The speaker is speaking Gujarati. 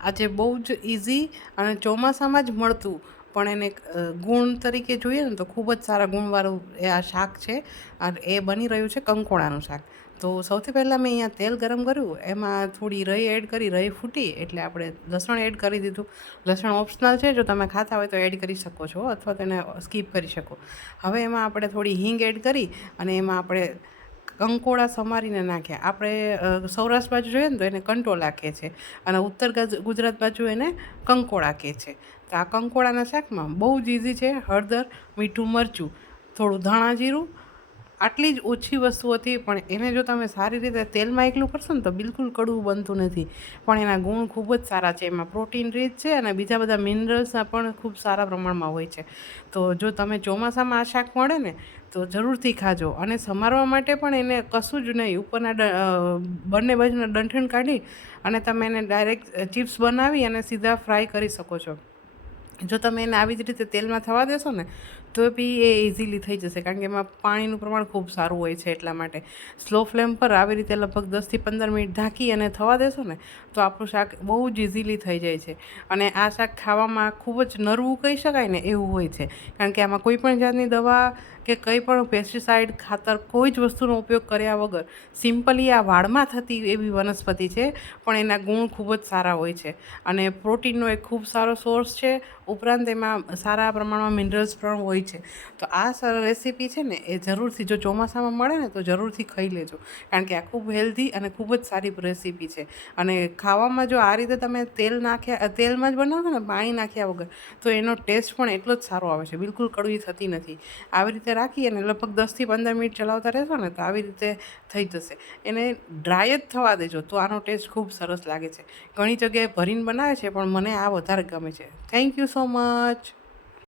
આજે બહુ જ ઇઝી અને ચોમાસામાં જ મળતું. પણ એને ગુણ તરીકે જોઈએ ને તો ખૂબ જ સારા ગુણવાળું એ આ શાક છે. અને એ બની રહ્યું છે કંકોડાનું શાક. તો સૌથી પહેલાં મેં અહીંયા તેલ ગરમ કર્યું. એમાં થોડી રહી એડ કરી, રહી ફૂટી એટલે આપણે લસણ એડ કરી દીધું. લસણ ઓપ્શનલ છે. જો તમે ખાતા હોય તો એડ કરી શકો છો અથવા તો એને સ્કીપ કરી શકો. હવે એમાં આપણે થોડી હિંગ એડ કરી અને એમાં આપણે કંકોડા સમારીને નાખ્યા આપણે સૌરાષ્ટ્ર બાજુ જોઈએ ને તો એને કંટોળા કહે છે અને ઉત્તર ગજ- ગુજરાત બાજુ એને કંકોળા કહે છે. તો આ કંકોળાના શાકમાં બહુ જ ઇઝી છે. હળદર, મીઠું, મરચું, થોડું ધાણા જીરું આટલી જ ઓછી વસ્તુઓથી પણ એને જો તમે સારી રીતે તેલમાં એકલું કરશો ને તો બિલકુલ કડવું બનતું નથી. પણ એના ગુણ ખૂબ જ સારા છે. એમાં પ્રોટીન રીચ છે અને બીજા બધા મિનરલ્સના પણ ખૂબ સારા પ્રમાણમાં હોય છે. તો જો તમે ચોમાસામાં આ શાક મળે ને, તો જરૂરથી ખાજો. અને સમારવા માટે પણ એને કશું જ નહીં. ઉપરના બંને બાજુના ડંઠણ કાઢી અને તમે એને ડાયરેક્ટ ચિપ્સ બનાવી અને સીધા ફ્રાય કરી શકો છો. જો તમે એને આવી જ રીતે તેલમાં થવા દેશો ને તો બી એ ઇઝીલી થઈ જશે, કારણ કે એમાં પાણીનું પ્રમાણ ખૂબ સારું હોય છે એટલા માટે. સ્લો ફ્લેમ પર આવી રીતે લગભગ દસથી પંદર મિનિટ ઢાંકી અને થવા દેશો ને, તો આપણું શાક બહુ જ ઇઝીલી થઈ જાય છે. અને આ શાક ખાવામાં ખૂબ જ નરવું કહી શકાય ને એવું હોય છે. કારણ કે આમાં કોઈ પણ જાતની દવા કે કંઈ પણ પેસ્ટિસાઇડ ખાતર, કોઈ જ વસ્તુનો ઉપયોગ કર્યા વગર સિમ્પલી આ વાળમાં થતી એવી વનસ્પતિ છે, પણ એના ગુણ ખૂબ જ સારા હોય છે. અને પ્રોટીનનો એક ખૂબ સારો સોર્સ છે. ઉપરાંત એમાં સારા પ્રમાણમાં મિનરલ્સ પણ હોય છે. તો આ સર રેસીપી છે ને, એ જરૂરથી જો ચોમાસામાં મળે ને, તો જરૂરથી ખાઈ લેજો. કારણ કે આ ખૂબ હેલ્ધી અને ખૂબ જ સારી રેસીપી છે. અને ખાવામાં જો આ રીતે તમે તેલ નાખ્યા, તેલમાં જ બનાવો ને, પાણી નાખ્યા વગર, તો એનો ટેસ્ટ પણ એટલો જ સારો આવે છે. બિલકુલ કડવી થતી નથી. આવી રીતે રાખી અને લગભગ દસથી પંદર મિનિટ ચલાવતા રહેશો ને, તો આવી રીતે થઈ જશે. એને ડ્રાય જ થવા દેજો, તો આનો ટેસ્ટ ખૂબ સરસ લાગે છે. ઘણી જગ્યાએ ભરીને બનાવે છે, પણ મને આ વધારે ગમે છે. Thank you so much